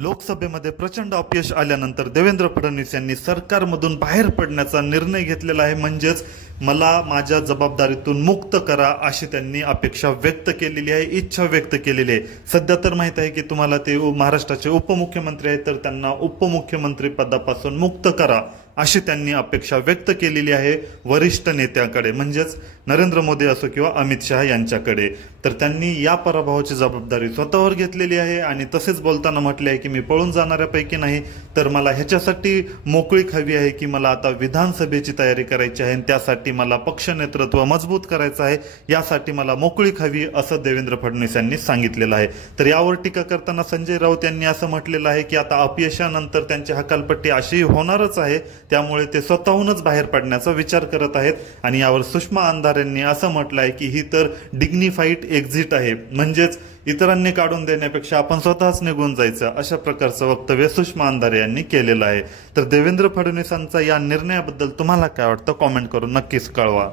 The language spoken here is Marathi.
लोकसभेमध्ये प्रचंड अपयश आल्यानंतर देवेंद्र फडणवीस यांनी सरकारमधून बाहेर पडण्याचा निर्णय घेतलेला आहे। म्हणजेच मला माझ्या जबाबदारीतून मुक्त करा अशी त्यांनी अपेक्षा व्यक्त केलेली आहे, इच्छा व्यक्त केलेली आहे। सध्या तर माहित आहे की तुम्हाला ते महाराष्ट्राचे उपमुख्यमंत्री आहेत, तर त्यांना उपमुख्यमंत्री पदापासून मुक्त करा अशी त्यांनी अपेक्षा व्यक्त केलेली आहे वरिष्ठ नेत्याकडे, म्हणजेच नरेंद्र मोदी असो किंवा अमित शहा यांच्याकडे। तर त्यांनी या पराभवाची जबाबदारी स्वतःवर घेतलेली आहे आणि तसेच बोलताना म्हटले आहे की मी पळून जाणाऱ्यापैकी नाही, तर मला ह्याच्यासाठी मोकळीक हवी आहे की मला आता विधानसभेची तयारी करायची आहे, त्यासाठी मला पक्ष नेतृत्व मजबूत करायचं आहे, यासाठी मला मोकळीक हवी असं देवेंद्र फडणवीस यांनी सांगितलेलं आहे। तर यावर टीका करताना संजय राऊत यांनी असं म्हटलेलं आहे की आता अपयशानंतर त्यांची हकालपट्टी अशी होणारच आहे, त्यामुळे ते स्वतःहूनच बाहेर पडण्याचा विचार करत आहेत। आणि यावर सुषमा अंधारे यांनी असं म्हटलं आहे की ही तर डिग्निफाईड एक्झिट आहे, म्हणजेच इतरांनी काढून देण्यापेक्षा आपण स्वतःच निघून जायचं, अशा प्रकारचं वक्तव्य सुषमा अंधारे यांनी केलेलं आहे। तर देवेंद्र फडणवीसांचा या निर्णयाबद्दल तुम्हाला काय वाटतं कॉमेंट करून नक्कीच कळवा।